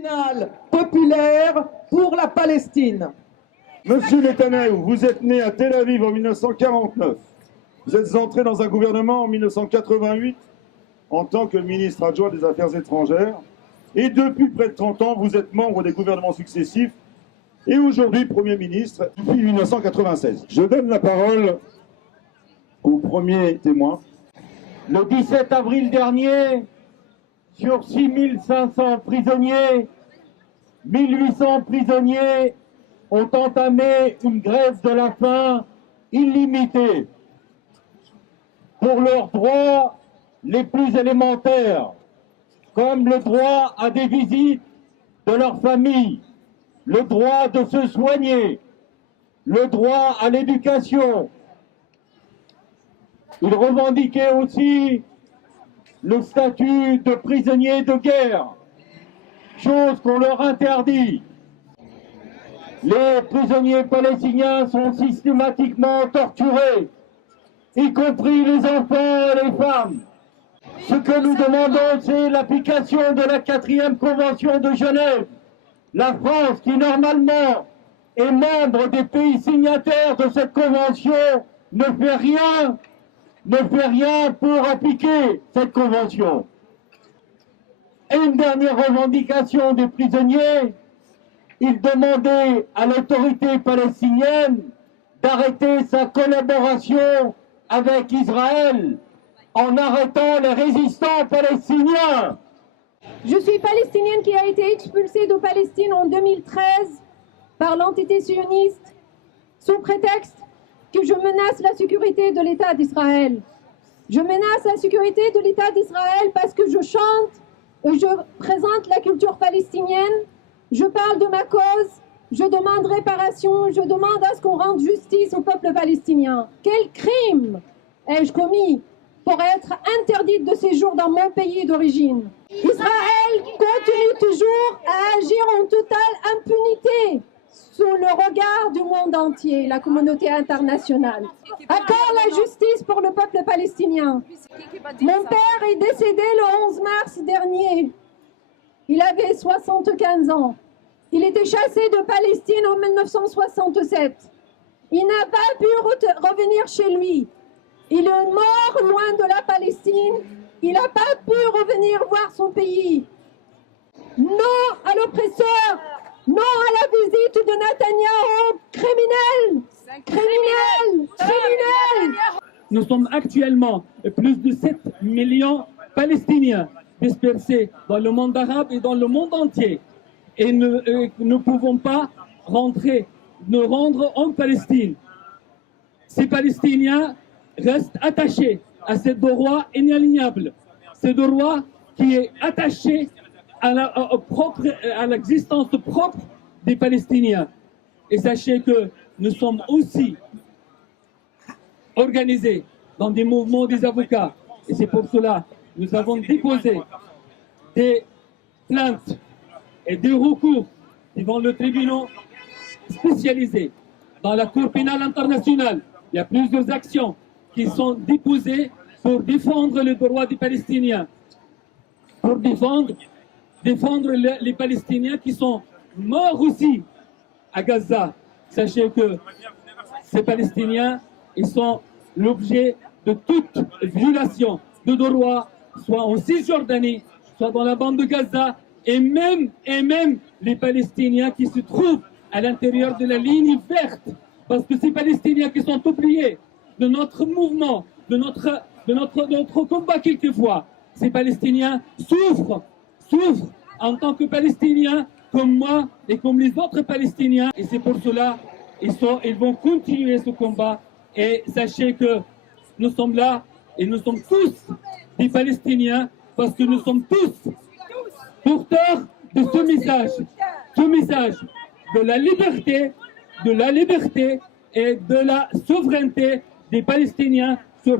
tribunal populaire pour la Palestine. Monsieur Netanyahou, vous êtes né à Tel Aviv en 1949. Vous êtes entré dans un gouvernement en 1988 en tant que ministre adjoint des Affaires étrangères. Et depuis près de 30 ans, vous êtes membre des gouvernements successifs et aujourd'hui Premier ministre depuis 1996. Je donne la parole au premier témoin. Le 17 avril dernier, sur 6500 prisonniers, 1800 prisonniers ont entamé une grève de la faim illimitée pour leurs droits les plus élémentaires, comme le droit à des visites de leur famille, le droit de se soigner, le droit à l'éducation. Ils revendiquaient aussi le statut de prisonniers de guerre, chose qu'on leur interdit. Les prisonniers palestiniens sont systématiquement torturés, y compris les enfants et les femmes. Ce que nous demandons, c'est l'application de la 4e Convention de Genève. La France, qui normalement est membre des pays signataires de cette convention, ne fait rien pour appliquer cette convention. Et une dernière revendication des prisonniers, ils demandaient à l'autorité palestinienne d'arrêter sa collaboration avec Israël en arrêtant les résistants palestiniens. Je suis palestinienne qui a été expulsée de Palestine en 2013 par l'entité sioniste sous prétexte que je menace la sécurité de l'État d'Israël. Je menace la sécurité de l'État d'Israël parce que je chante et je présente la culture palestinienne, je parle de ma cause, je demande réparation, je demande à ce qu'on rende justice au peuple palestinien. Quel crime ai-je commis pour être interdite de séjour dans mon pays d'origine? Israël continue toujours à agir en totale impunité sous le regard du monde entier, la communauté internationale. À quand la justice pour le peuple palestinien? Mon père est décédé le 11 mars dernier. Il avait 75 ans. Il était chassé de Palestine en 1967. Il n'a pas pu revenir chez lui. Il est mort loin de la Palestine. Il n'a pas pu revenir voir son pays. Non à l'oppresseur. Non à la visite de Netanyahou. Criminel. Criminel. Criminel. Nous sommes actuellement plus de 7 millions de Palestiniens dispersés dans le monde arabe et dans le monde entier. Et nous ne pouvons pas nous rendre en Palestine. Ces Palestiniens restent attachés à ce droit inaliénable, ce droit qui est attaché à l'existence propre des Palestiniens. Et sachez que nous sommes aussi organisés dans des mouvements des avocats. Et c'est pour cela que nous avons déposé des plaintes et des recours devant le tribunal spécialisé dans la Cour pénale internationale. Il y a plusieurs actions qui sont déposées pour défendre les droits des Palestiniens, pour défendre les Palestiniens qui sont morts aussi à Gaza. Sachez que ces Palestiniens, ils sont l'objet de toute violation de droits, soit en Cisjordanie, soit dans la bande de Gaza, et même les Palestiniens qui se trouvent à l'intérieur de la ligne verte, parce que ces Palestiniens qui sont oubliés de notre mouvement, de notre combat quelquefois, ces Palestiniens souffrent en tant que Palestiniens comme moi et comme les autres Palestiniens, et c'est pour cela ils vont continuer ce combat. Et sachez que nous sommes là et nous sommes tous des Palestiniens parce que nous sommes tous porteurs de ce message de la liberté et de la souveraineté des Palestiniens sur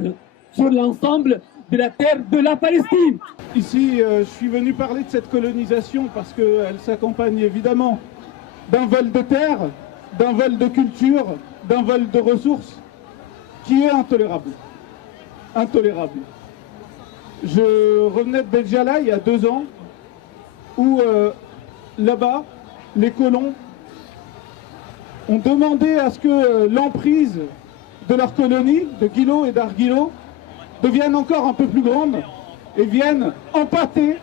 l'ensemble de la terre de la Palestine. Ici, je suis venu parler de cette colonisation parce qu'elle s'accompagne évidemment d'un vol de terre, d'un vol de culture, d'un vol de ressources qui est intolérable. Intolérable. Je revenais de Béjaïa il y a 2 ans où là-bas, les colons ont demandé à ce que l'emprise de leur colonie, de Gilo et d'Argilo, devienne encore un peu plus grande et vienne empâter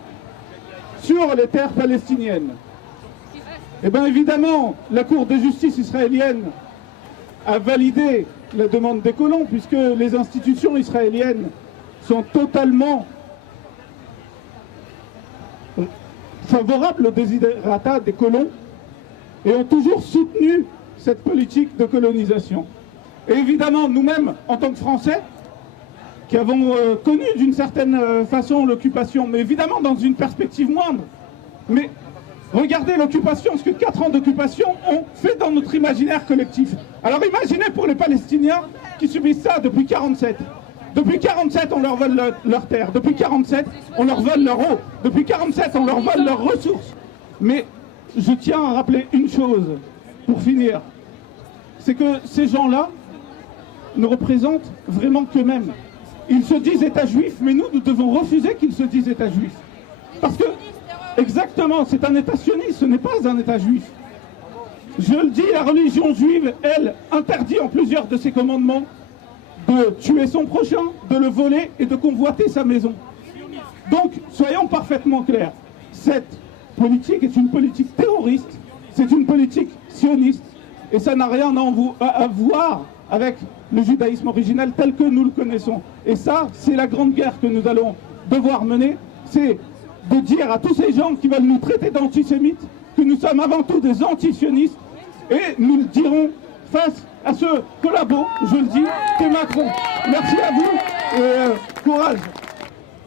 sur les terres palestiniennes. Et bien évidemment, la Cour de justice israélienne a validé la demande des colons, puisque les institutions israéliennes sont totalement favorables au desiderata des colons et ont toujours soutenu cette politique de colonisation. Et évidemment, nous-mêmes, en tant que Français, qui avons connu d'une certaine façon l'occupation, mais évidemment dans une perspective moindre. Mais regardez l'occupation, ce que 4 ans d'occupation ont fait dans notre imaginaire collectif. Alors imaginez pour les Palestiniens qui subissent ça depuis 1947. Depuis 1947, on leur vole leur terre. Depuis 1947, on leur vole leur eau. Depuis 1947, on leur vole leurs ressources. Mais je tiens à rappeler une chose, pour finir. C'est que ces gens-là ne représentent vraiment qu'eux-mêmes. Ils se disent État juif, mais nous devons refuser qu'ils se disent État juif. Parce que, exactement, c'est un État sioniste, ce n'est pas un État juif. Je le dis, la religion juive, elle, interdit en plusieurs de ses commandements de tuer son prochain, de le voler et de convoiter sa maison. Donc, soyons parfaitement clairs. Cette politique est une politique terroriste, c'est une politique sioniste, et ça n'a rien à voir avec le judaïsme originel tel que nous le connaissons. Et ça, c'est la grande guerre que nous allons devoir mener, c'est de dire à tous ces gens qui veulent nous traiter d'antisémites que nous sommes avant tout des antisionistes, et nous le dirons face à ce collabo, je le dis, qu'est Macron. Merci à vous et courage.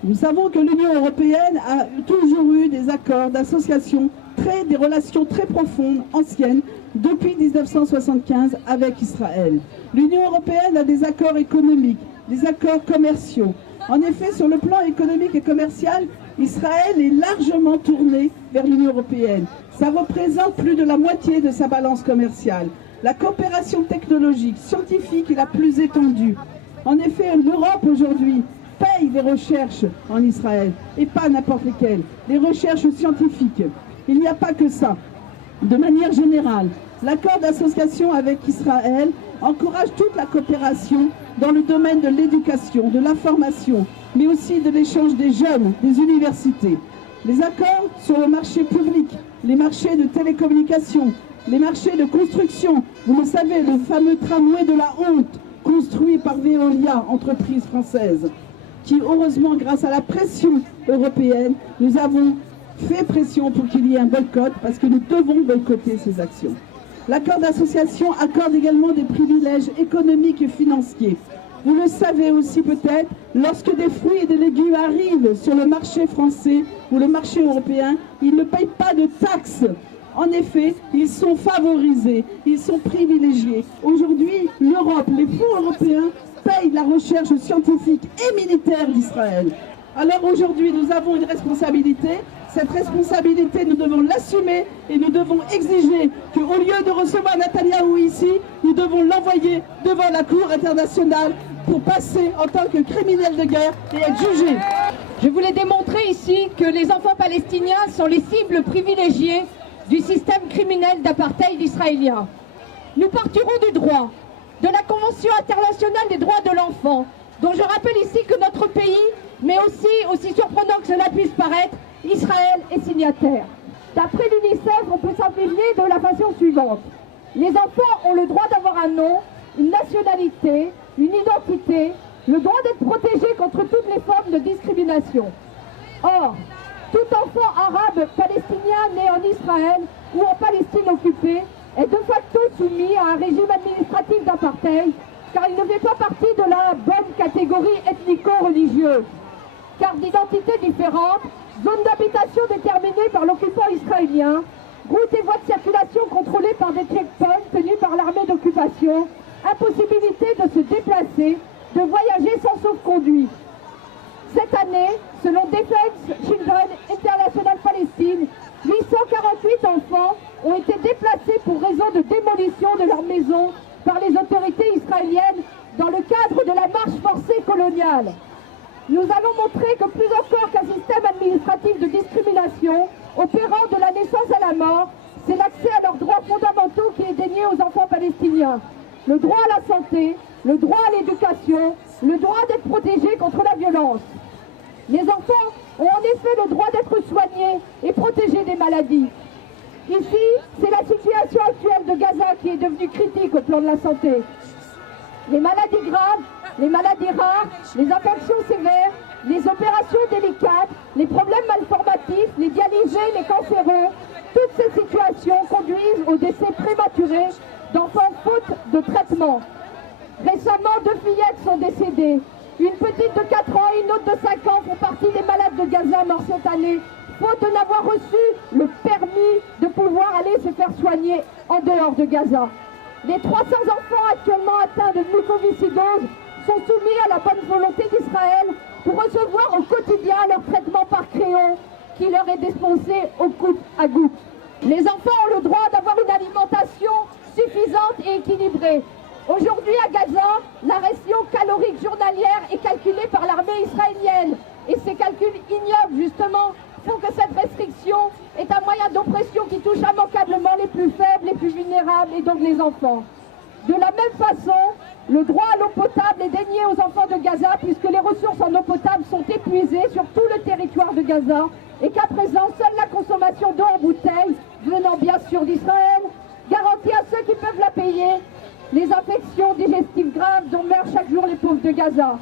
Nous savons que l'Union européenne a toujours eu des accords d'association, des relations très profondes, anciennes, depuis 1975 avec Israël. L'Union européenne a des accords économiques, des accords commerciaux. En effet, sur le plan économique et commercial, Israël est largement tourné vers l'Union européenne. Ça représente plus de la moitié de sa balance commerciale. La coopération technologique, scientifique est la plus étendue. En effet, l'Europe aujourd'hui paye les recherches en Israël, et pas n'importe lesquelles, les recherches scientifiques. Il n'y a pas que ça. De manière générale, l'accord d'association avec Israël encourage toute la coopération dans le domaine de l'éducation, de la formation, mais aussi de l'échange des jeunes, des universités. Les accords sur le marché public, les marchés de télécommunications, les marchés de construction, vous le savez, le fameux tramway de la honte, construit par Veolia, entreprise française, qui heureusement, grâce à la pression européenne, nous avons fait pression pour qu'il y ait un boycott, parce que nous devons boycotter ces actions. L'accord d'association accorde également des privilèges économiques et financiers. Vous le savez aussi peut-être, lorsque des fruits et des légumes arrivent sur le marché français ou le marché européen, ils ne payent pas de taxes. En effet, ils sont favorisés, ils sont privilégiés. Aujourd'hui, l'Europe, les fonds européens payent la recherche scientifique et militaire d'Israël. Alors aujourd'hui, nous avons une responsabilité. Cette responsabilité, nous devons l'assumer et nous devons exiger qu'au lieu de recevoir Netanyahou ici, nous devons l'envoyer devant la Cour internationale pour passer en tant que criminel de guerre et être jugé. Je voulais démontrer ici que les enfants palestiniens sont les cibles privilégiées du système criminel d'apartheid israélien. Nous partirons du droit, de la Convention internationale des droits de l'enfant, dont je rappelle ici que notre pays, mais aussi surprenant que cela puisse paraître, Israël est signataire. D'après l'UNICEF, on peut simplifier de la façon suivante. Les enfants ont le droit d'avoir un nom, une nationalité, une identité, le droit d'être protégés contre toutes les formes de discrimination. Or, tout enfant arabe palestinien né en Israël ou en Palestine occupée est de facto soumis à un régime administratif d'apartheid, car il ne fait pas partie de la bonne catégorie ethnico-religieuse. Car d'identités différentes, zones d'habitation déterminées par l'occupant israélien, routes et voies de circulation contrôlées par des checkpoints tenus par l'armée d'occupation, impossibilité de se déplacer, de voyager sans sauf-conduit. Cette année, selon Defense Children International Palestine, 848 enfants ont été déplacés pour raison de démolition de leur maison par les autorités israéliennes dans le cadre de la marche forcée coloniale. Nous allons montrer que plus encore qu'un système administratif de discrimination opérant de la naissance à la mort, c'est l'accès à leurs droits fondamentaux qui est dénié aux enfants palestiniens. Le droit à la santé, le droit à l'éducation, le droit d'être protégés contre la violence. Les enfants ont en effet le droit d'être soignés et protégés des maladies. Ici, c'est la situation actuelle de Gaza qui est devenue critique au plan de la santé. Les maladies graves, les maladies rares, les infections sévères, les opérations délicates, les problèmes malformatifs, les dialysés, les cancéreux, toutes ces situations conduisent au décès prématuré d'enfants faute de traitement. Récemment, 2 fillettes sont décédées. Une petite de 4 ans et une autre de 5 ans font partie des malades de Gaza morts cette année, faute de n'avoir reçu le permis de pouvoir aller se faire soigner en dehors de Gaza. Les 300 enfants actuellement atteints de mucoviscidose sont soumis à la bonne volonté d'Israël pour recevoir au quotidien leur traitement par crayon qui leur est dispensé au goutte à goutte. Les enfants ont le droit d'avoir une alimentation suffisante et équilibrée. Aujourd'hui à Gaza, la ration calorique journalière est calculée par l'armée israélienne et ces calculs ignobles justement font que cette restriction est un moyen d'oppression qui touche immanquablement les plus faibles, les plus vulnérables et donc les enfants. De la même façon, le droit à l'eau potable est dénié aux enfants de Gaza puisque les ressources en eau potable sont épuisées sur tout le territoire de Gaza et qu'à présent, seule la consommation d'eau en bouteille, venant bien sûr d'Israël, garantit à ceux qui peuvent la payer les infections digestives graves dont meurent chaque jour les pauvres de Gaza.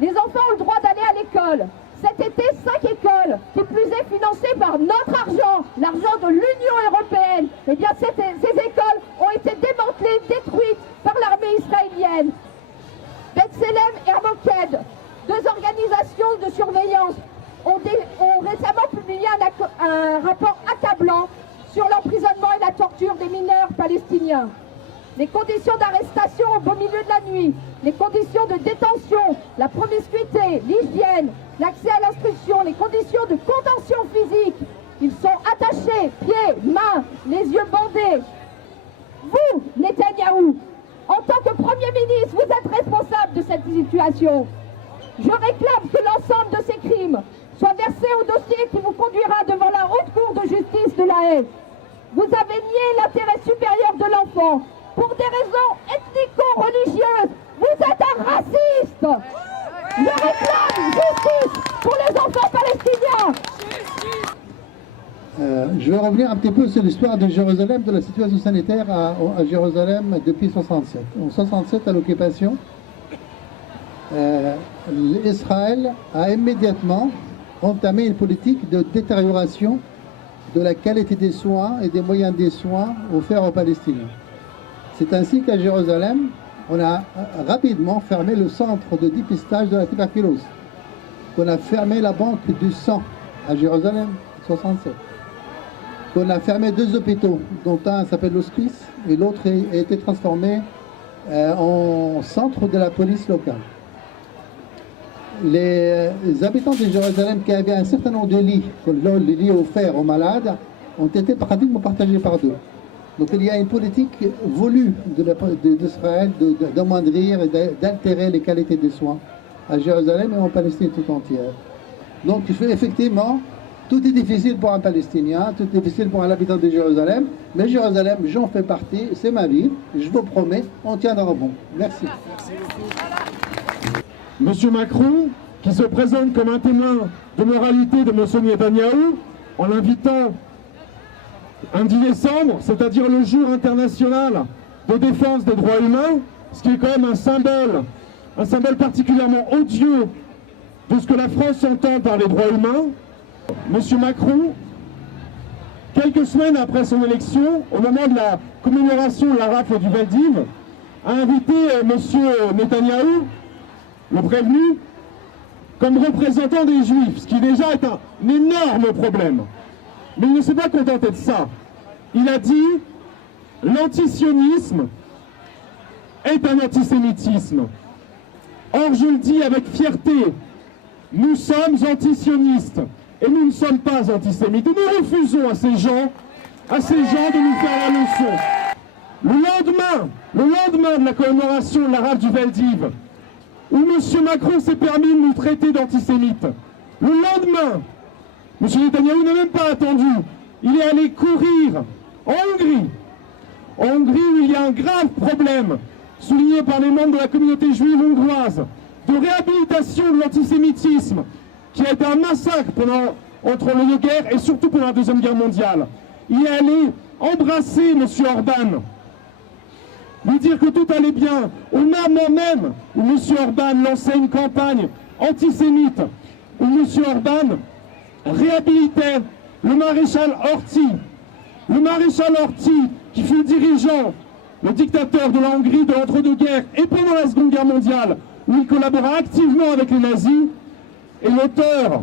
Les enfants ont le droit d'aller à l'école. Cet été, 5 écoles, qui plus est financées par notre argent, l'argent de l'Union européenne, eh bien ces écoles ont été démantelées, détruites par l'armée israélienne. B'Tselem et Moked, 2 organisations de surveillance, ont récemment publié un rapport accablant sur l'emprisonnement et la torture des mineurs palestiniens. Les conditions d'arrestation au beau milieu de la nuit, les conditions de détention, la promiscuité, l'hygiène, l'accès à l'instruction, les conditions de contention physique. Ils sont attachés, pieds, mains, les yeux bandés. Vous, Netanyahou, en tant que Premier ministre, vous êtes responsable de cette situation. Je réclame que l'ensemble de ces crimes soient versés au dossier qui vous conduira devant la Haute Cour de justice de La Haye. Vous avez nié l'intérêt supérieur de l'enfant. Pour des raisons ethnico-religieuses, vous êtes un raciste. Je réclame justice pour les enfants palestiniens. Je vais revenir un petit peu sur l'histoire de Jérusalem, de la situation sanitaire à Jérusalem depuis 67. En 67, à l'occupation, Israël a immédiatement entamé une politique de détérioration de la qualité des soins et des moyens des soins offerts aux Palestiniens. C'est ainsi qu'à Jérusalem, on a rapidement fermé le centre de dépistage de la tuberculose. On a fermé la banque du sang à Jérusalem, 67. On a fermé 2 hôpitaux, dont un s'appelle l'hospice et l'autre a été transformé en centre de la police locale. Les habitants de Jérusalem qui avaient un certain nombre de lits, les lits offerts aux malades, ont été pratiquement partagés par 2. Donc il y a une politique voulue d'Israël d'amoindrir et d'altérer les qualités des soins à Jérusalem et en Palestine tout entière. Donc effectivement, tout est difficile pour un Palestinien, tout est difficile pour un habitant de Jérusalem, mais Jérusalem, j'en fais partie, c'est ma ville, je vous promets, on tiendra bon. Merci. Monsieur Macron, qui se présente comme un témoin de moralité de Monsieur Netanyahou, en l'invitant un 10 décembre, c'est-à-dire le jour international de défense des droits humains, ce qui est quand même un symbole particulièrement odieux de ce que la France entend par les droits humains. Monsieur Macron, quelques semaines après son élection, au moment de la commémoration de la rafle du Veldiv, a invité Monsieur Netanyahou, le prévenu, comme représentant des Juifs, ce qui déjà est un énorme problème. Mais il ne s'est pas contenté de ça. Il a dit « L'antisionisme est un antisémitisme. » Or, je le dis avec fierté, nous sommes antisionistes et nous ne sommes pas antisémites. Et nous refusons à ces gens de nous faire la leçon. Le lendemain de la commémoration de la rafle du Veldiv, où M. Macron s'est permis de nous traiter d'antisémites, le lendemain, M. Netanyahou n'a même pas attendu il est allé courir en Hongrie. En Hongrie où il y a un grave problème, souligné par les membres de la communauté juive hongroise, de réhabilitation de l'antisémitisme, qui a été un massacre entre les deux guerres et surtout pendant la Deuxième Guerre mondiale. Il est allé embrasser M. Orban, lui dire que tout allait bien, au moment même où M. Orban lançait une campagne antisémite, où M. Orban réhabilitait le maréchal Horthy. Le maréchal Horthy, qui fut le dirigeant, le dictateur de la Hongrie de l'entre-deux-guerres et pendant la Seconde Guerre mondiale, où il collabora activement avec les nazis, est l'auteur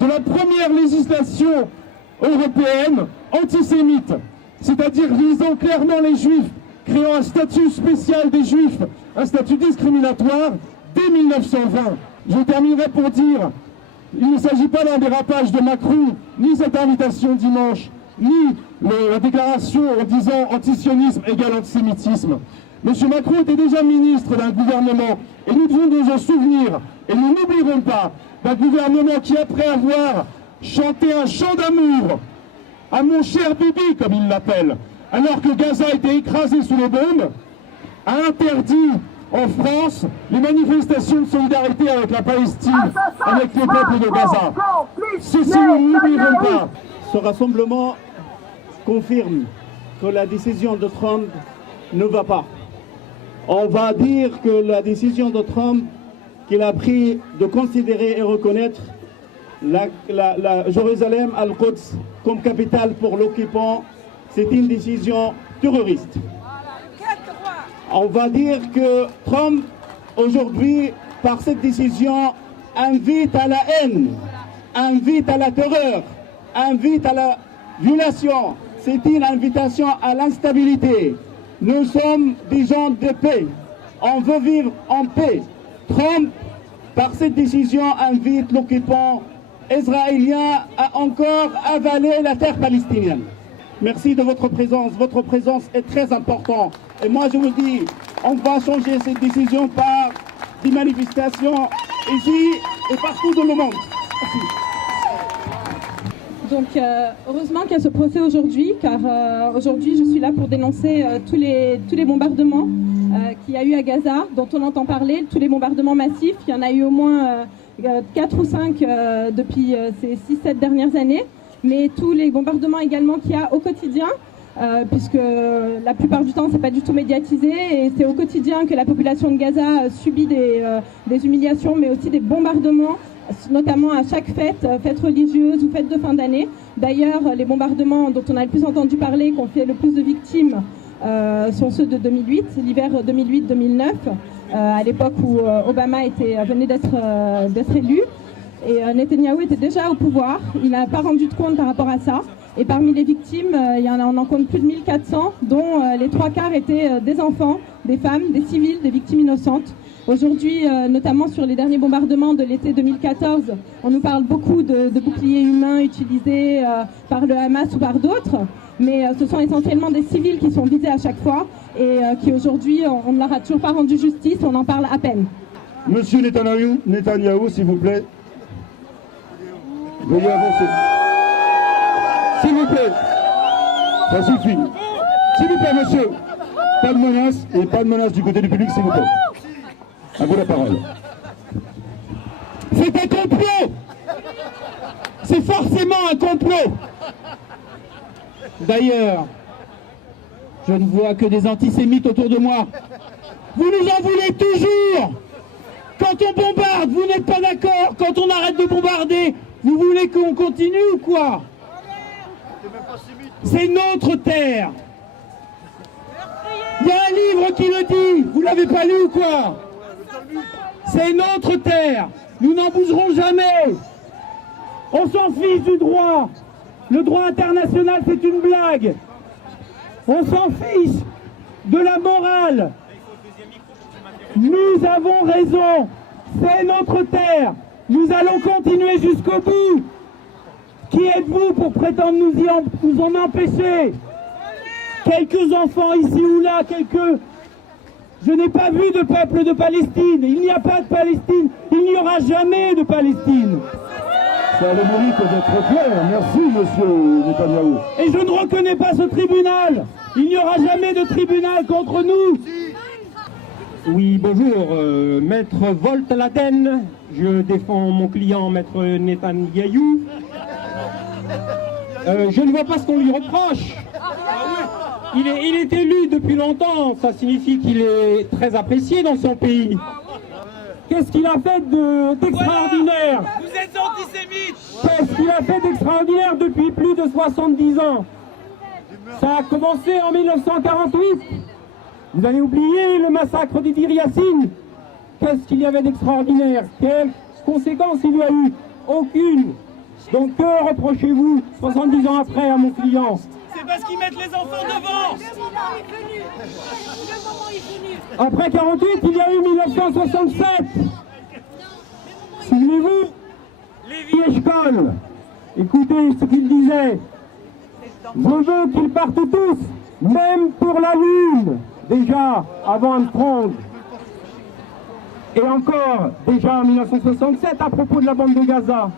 de la première législation européenne antisémite, c'est-à-dire visant clairement les juifs, créant un statut spécial des juifs, un statut discriminatoire dès 1920. Je terminerai pour dire, il ne s'agit pas d'un dérapage de Macron, ni cette invitation dimanche, ni la déclaration en disant antisionisme égale antisémitisme. M. Macron était déjà ministre d'un gouvernement, et nous devons nous en souvenir, et nous n'oublierons pas, d'un gouvernement qui, après avoir chanté un chant d'amour à mon cher Bibi, comme il l'appelle, alors que Gaza était écrasé sous les bombes, a interdit en France les manifestations de solidarité avec la Palestine, avec le peuple de Gaza. Ceci, nous n'oublierons pas. Ce rassemblement confirme que la décision de Trump ne va pas. On va dire que la décision de Trump qu'il a pris de considérer et reconnaître la Jérusalem al-Quds comme capitale pour l'occupant, c'est une décision terroriste. On va dire que Trump, aujourd'hui, par cette décision, invite à la haine, invite à la terreur, invite à la violation. C'est une invitation à l'instabilité. Nous sommes des gens de paix. On veut vivre en paix. Trump, par cette décision, invite l'occupant israélien à encore avaler la terre palestinienne. Merci de votre présence. Votre présence est très importante. Et moi, je vous dis, on va changer cette décision par des manifestations ici et partout dans le monde. Merci. Donc heureusement qu'il y a ce procès aujourd'hui, car aujourd'hui je suis là pour dénoncer tous les bombardements qu'il y a eu à Gaza, dont on entend parler, tous les bombardements massifs. Il y en a eu au moins 4 ou 5 depuis ces 6-7 dernières années, mais tous les bombardements également qu'il y a au quotidien, puisque la plupart du temps c'est pas du tout médiatisé, et c'est au quotidien que la population de Gaza subit des humiliations, mais aussi des bombardements, notamment à chaque fête religieuse ou fête de fin d'année. D'ailleurs, les bombardements dont on a le plus entendu parler, qui ont fait le plus de victimes, sont ceux de 2008, l'hiver 2008-2009, à l'époque où Obama venait d'être élu. Et Netanyahou était déjà au pouvoir, il n'a pas rendu de compte par rapport à ça. Et parmi les victimes, on en compte plus de 1400, dont les 3/4 étaient des enfants, des femmes, des civils, des victimes innocentes. Aujourd'hui, notamment sur les derniers bombardements de l'été 2014, on nous parle beaucoup de boucliers humains utilisés par le Hamas ou par d'autres, mais ce sont essentiellement des civils qui sont visés à chaque fois et qui aujourd'hui, on ne leur a toujours pas rendu justice, on en parle à peine. Monsieur Netanyahou, s'il vous plaît. Veuillez avancer. S'il vous plaît. Ça suffit. S'il vous plaît, monsieur. Pas de menace et pas de menace du côté du public, s'il vous plaît. À vous la parole. C'est un complot. C'est forcément un complot. D'ailleurs, je ne vois que des antisémites autour de moi. Vous nous en voulez toujours. Quand on bombarde, vous n'êtes pas d'accord. Quand on arrête de bombarder, vous voulez qu'on continue ou quoi? C'est notre terre. Il y a un livre qui le dit. Vous l'avez pas lu ou quoi? C'est notre terre. Nous n'en bougerons jamais. On s'en fiche du droit. Le droit international, c'est une blague. On s'en fiche de la morale. Nous avons raison. C'est notre terre. Nous allons continuer jusqu'au bout. Qui êtes-vous pour prétendre nous en empêcher? Quelques enfants ici ou là, quelques... Je n'ai pas vu de peuple de Palestine. Il n'y a pas de Palestine. Il n'y aura jamais de Palestine. Ça a le mérite d'être clair. Merci, monsieur Netanyahou. Et je ne reconnais pas ce tribunal. Il n'y aura jamais de tribunal contre nous. Oui, bonjour, maître Volt-Laden. Je défends mon client, maître Netanyahou. Je ne vois pas ce qu'on lui reproche. Il est élu depuis longtemps. Ça signifie qu'il est très apprécié dans son pays. Qu'est-ce qu'il a fait d'extraordinaire? Vous êtes antisémite. Qu'est-ce qu'il a fait d'extraordinaire depuis plus de 70 ans? Ça a commencé en 1948. Vous avez oublié le massacre d'Idir Yassine. Qu'est-ce qu'il y avait d'extraordinaire? Quelles conséquences il y a eu? Aucune. Donc que reprochez-vous 70 ans après à mon client? C'est parce qu'ils mettent les enfants devant. Après 48, il y a eu 1967. Souvenez-vous, Lévi Eshkol, écoutez ce qu'il disait. Je veux qu'ils partent tous, même pour la Lune, déjà avant Armstrong. Et encore, déjà en 1967, à propos de la bande de Gaza.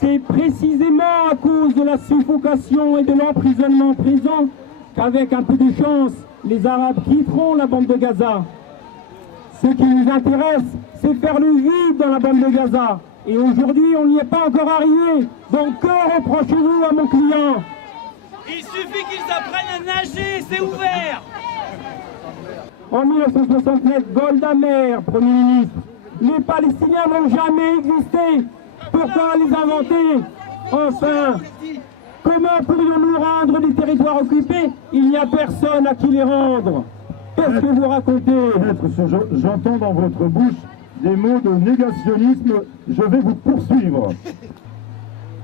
C'est précisément à cause de la suffocation et de l'emprisonnement présent qu'avec un peu de chance, les Arabes quitteront la bande de Gaza. Ce qui nous intéresse, c'est faire le vide dans la bande de Gaza. Et aujourd'hui, on n'y est pas encore arrivé. Donc, que reprochez-vous à mon client? Il suffit qu'ils apprennent à nager, c'est ouvert. En 1969, Golda Meir, Premier ministre, les Palestiniens n'ont jamais existé. Pourquoi les inventer? Enfin, comment pourrions-nous rendre les territoires occupés? Il n'y a personne à qui les rendre. Qu'est-ce que vous racontez? Maître, j'entends dans votre bouche des mots de négationnisme. Je vais vous poursuivre.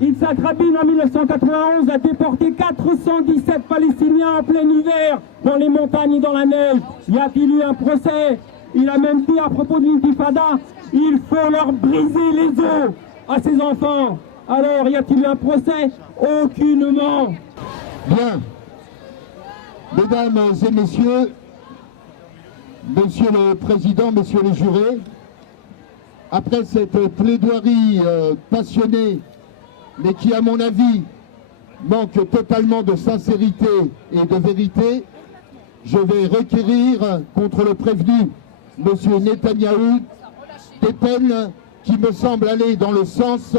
Yitzhak Rabin, en 1991, a déporté 417 Palestiniens en plein hiver, dans les montagnes et dans la neige. Y a-t-il eu un procès? Il a même dit à propos de l'intifada, il faut leur briser les os à ces enfants. Alors, y a-t-il eu un procès? Aucunement. Bien. Mesdames et messieurs, monsieur le président, messieurs les jurés, après cette plaidoirie passionnée, mais qui, à mon avis, manque totalement de sincérité et de vérité, je vais requérir contre le prévenu, monsieur Netanyahou, des peines qui me semblent aller dans le sens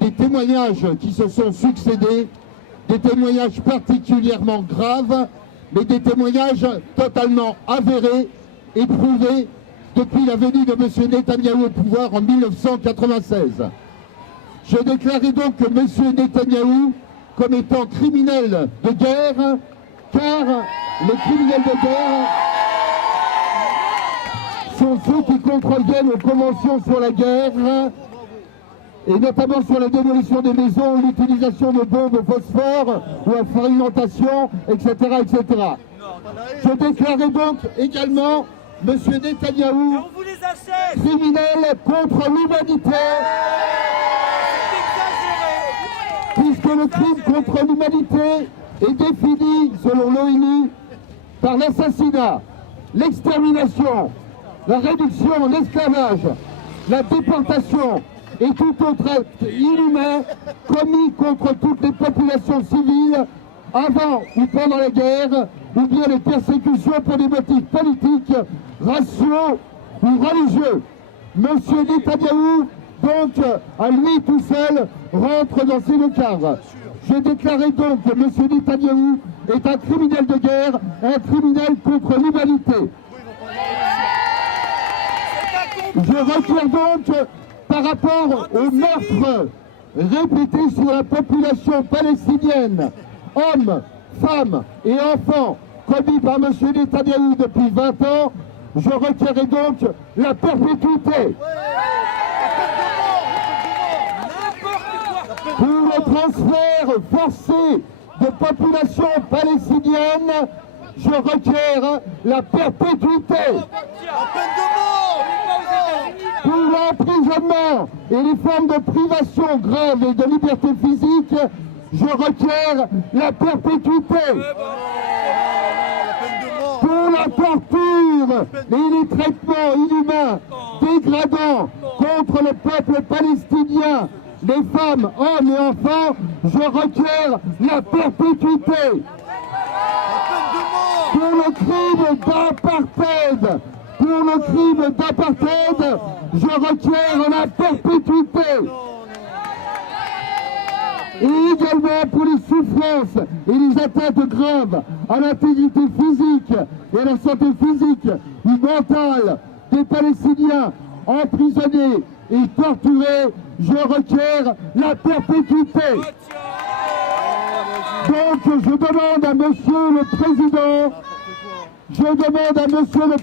des témoignages qui se sont succédés, des témoignages particulièrement graves, mais des témoignages totalement avérés et prouvés depuis la venue de M. Netanyahou au pouvoir en 1996. Je déclarais donc M. Netanyahou comme étant criminel de guerre, car les criminels de guerre sont ceux qui contreviennent aux conventions sur la guerre, et notamment sur la démolition des maisons, l'utilisation de bombes au phosphore ou à fragmentation, etc., etc. Je déclarais donc également M. Netanyahou criminel contre l'humanité, puisque le crime contre l'humanité est défini, selon l'ONU, par l'assassinat, l'extermination, la réduction en esclavage, la déportation et tout autre acte inhumain commis contre toutes les populations civiles avant ou pendant la guerre, ou bien les persécutions pour des motifs politiques, raciaux ou religieux. Monsieur Netanyahou, donc, à lui tout seul, rentre dans ces deux cadres. Je déclarais donc que M. Netanyahou est un criminel de guerre, un criminel contre l'humanité. Je requiers donc, par rapport aux meurtres répétés sur la population palestinienne, hommes, femmes et enfants, commis par M. Netanyahou depuis 20 ans, je requierai donc la perpétuité. Pour le transfert forcé de population palestinienne, je requiers la perpétuité. Pour l'emprisonnement et les formes de privation grave et de liberté physique, je requiers la perpétuité. Pour la torture et les traitements inhumains, dégradants contre le peuple palestinien, les femmes, hommes et enfants, je requiers la perpétuité. Pour le crime d'apartheid, je requiers la perpétuité. Et également pour les souffrances et les atteintes graves à l'intégrité physique et à la santé physique ou mentale des Palestiniens emprisonnés et torturés, je requiers la perpétuité. Donc je demande à Monsieur le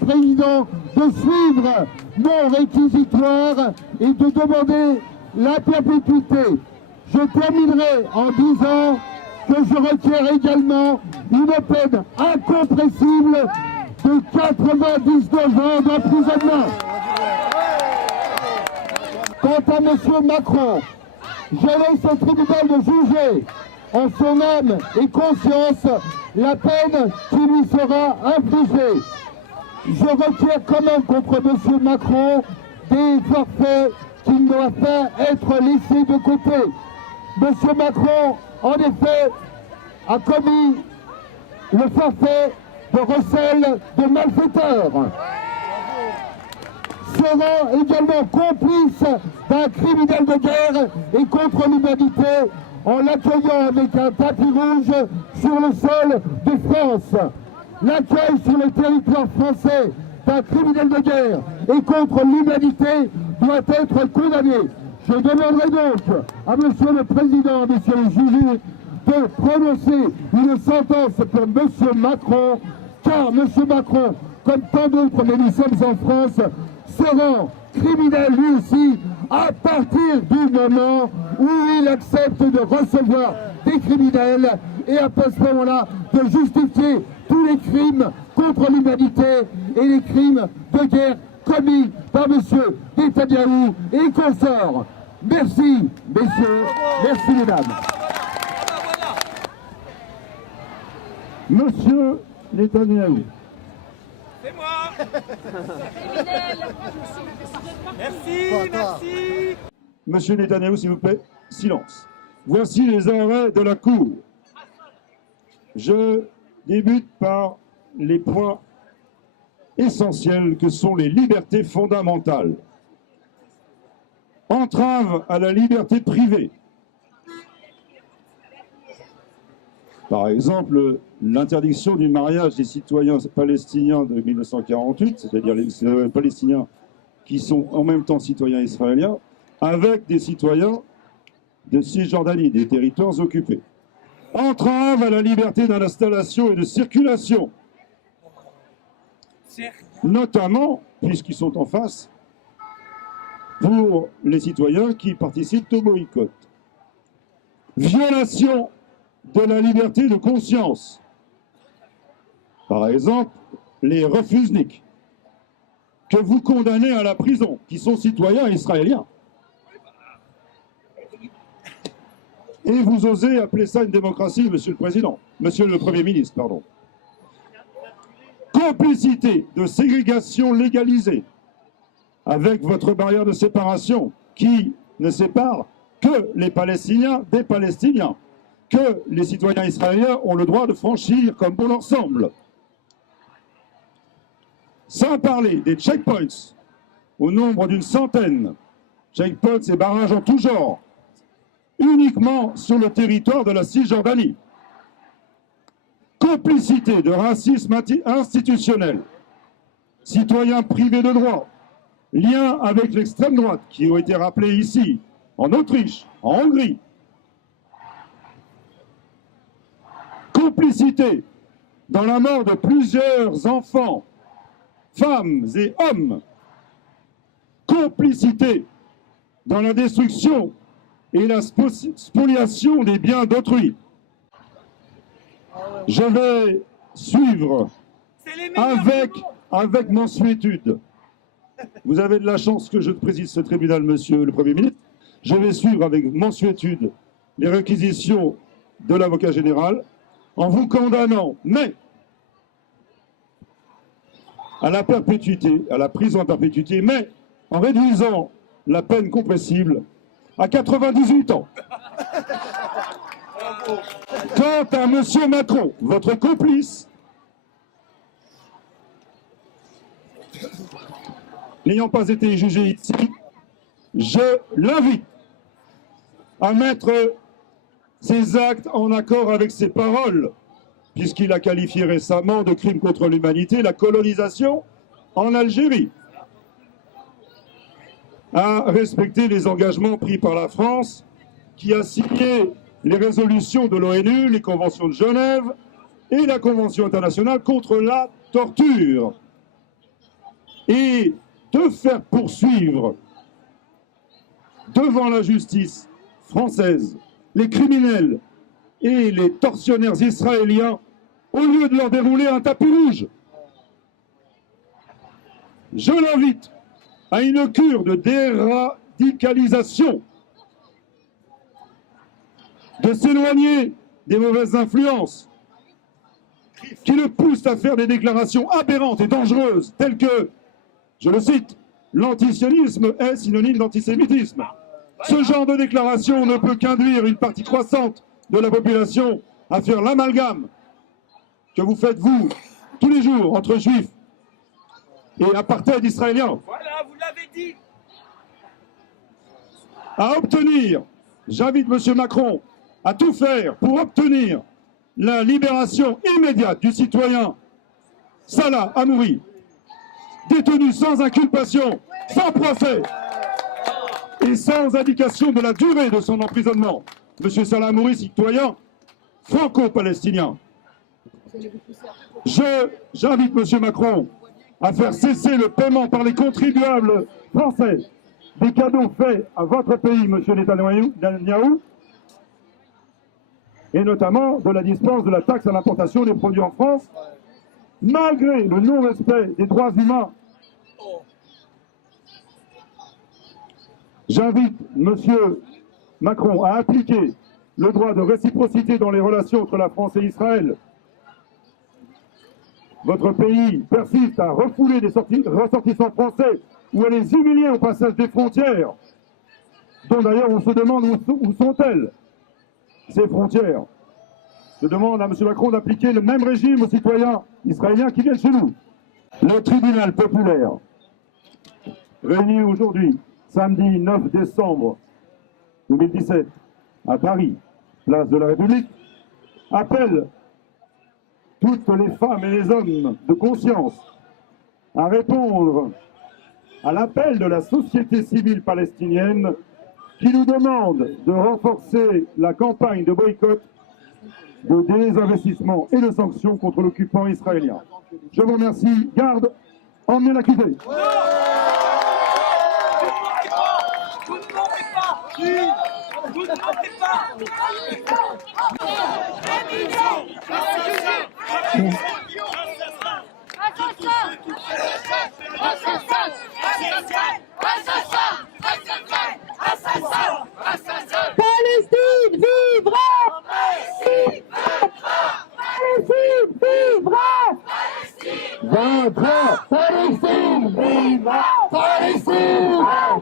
Président, de suivre mon réquisitoire et de demander la perpétuité. Je terminerai en disant que je requiers également une peine incompressible de 99 ans d'emprisonnement. Quant à M. Macron, je laisse au tribunal de juger en son âme et conscience la peine qui lui sera infligée. Je requiers quand même contre M. Macron des forfaits qui ne doivent pas être laissés de côté. M. Macron, en effet, a commis le forfait de recel de malfaiteurs. Sera également complice d'un criminel de guerre et contre l'humanité en l'accueillant avec un tapis rouge sur le sol de France. L'accueil sur le territoire français d'un criminel de guerre et contre l'humanité doit être condamné. Je demanderai donc à Monsieur le Président, Messieurs les juges, de prononcer une sentence pour M. Macron, car M. Macron, comme tant d'autres, mais nous sommes en France, sera criminel lui aussi à partir du moment où il accepte de recevoir des criminels et à ce moment-là de justifier tous les crimes contre l'humanité et les crimes de guerre commis par M. Netanyahou et consorts. Merci, messieurs, merci, mesdames. Monsieur Netanyahou. C'est moi. Merci, merci. Monsieur Netanyahou, s'il vous plaît, silence. Voici les arrêts de la Cour. Je débute par les points essentiels que sont les libertés fondamentales. Entrave à la liberté privée. Par exemple, l'interdiction du mariage des citoyens palestiniens de 1948, c'est-à-dire les Palestiniens qui sont en même temps citoyens israéliens, avec des citoyens de Cisjordanie, des territoires occupés. Entrave à la liberté d'installation et de circulation, notamment, puisqu'ils sont en face, pour les citoyens qui participent au boycott. Violation de la liberté de conscience. Par exemple, les refusniks, que vous condamnez à la prison, qui sont citoyens israéliens. Et vous osez appeler ça une démocratie, Monsieur le Président, Monsieur le Premier ministre, pardon. Complicité de ségrégation légalisée, avec votre barrière de séparation, qui ne sépare que les Palestiniens des Palestiniens, que les citoyens israéliens ont le droit de franchir comme bon leur semble. Sans parler des checkpoints, au nombre d'une centaine, checkpoints et barrages en tout genre, uniquement sur le territoire de la Cisjordanie. Complicité de racisme institutionnel, citoyens privés de droits, liens avec l'extrême droite qui ont été rappelés ici, en Autriche, en Hongrie. Complicité dans la mort de plusieurs enfants, femmes et hommes. Complicité dans la destruction et la spoliation des biens d'autrui. Je vais suivre avec mansuétude. Vous avez de la chance que je préside ce tribunal, Monsieur le Premier ministre. Je vais suivre avec mansuétude les réquisitions de l'avocat général en vous condamnant, mais à la perpétuité, à la prison à perpétuité, mais en réduisant la peine compressible à 98 ans. Quant à M. Macron, votre complice, n'ayant pas été jugé ici, je l'invite à mettre ses actes en accord avec ses paroles, puisqu'il a qualifié récemment de crime contre l'humanité la colonisation en Algérie, à respecter les engagements pris par la France, qui a signé les résolutions de l'ONU, les conventions de Genève et la Convention internationale contre la torture, et de faire poursuivre devant la justice française les criminels et les tortionnaires israéliens au lieu de leur dérouler un tapis rouge. Je l'invite à une cure de déradicalisation, de s'éloigner des mauvaises influences qui le poussent à faire des déclarations aberrantes et dangereuses telles que, je le cite, l'antisionisme est synonyme d'antisémitisme. Ce genre de déclaration ne peut qu'induire une partie croissante de la population à faire l'amalgame que vous faites, vous, tous les jours, entre juifs et apartheid israélien. Voilà, vous l'avez dit. À obtenir, j'invite M. Macron à tout faire pour obtenir la libération immédiate du citoyen Salah Hamouri, détenu sans inculpation, sans procès et sans indication de la durée de son emprisonnement. M. Salah Hamouri, citoyen franco-palestinien. J'invite M. Macron à faire cesser le paiement par les contribuables français des cadeaux faits à votre pays, M. Netanyahou, et notamment de la dispense de la taxe à l'importation des produits en France, malgré le non-respect des droits humains. J'invite M. Macron à appliquer le droit de réciprocité dans les relations entre la France et Israël. Votre pays persiste à refouler des ressortissants français ou à les humilier au passage des frontières, dont d'ailleurs on se demande où sont-elles, ces frontières. Je demande à M. Macron d'appliquer le même régime aux citoyens israéliens qui viennent chez nous. Le tribunal populaire, réuni aujourd'hui, samedi 9 décembre 2017, à Paris, place de la République, appelle toutes les femmes et les hommes de conscience à répondre à l'appel de la société civile palestinienne qui nous demande de renforcer la campagne de boycott, de désinvestissement et de sanctions contre l'occupant israélien. Je vous remercie. Garde, emmenez l'accusé. Vous ne mourrez pas. Vous ne mourrez pas. Palestine vivra! Palestine vivra! Vaincra! Palestine! Viva! Palestine!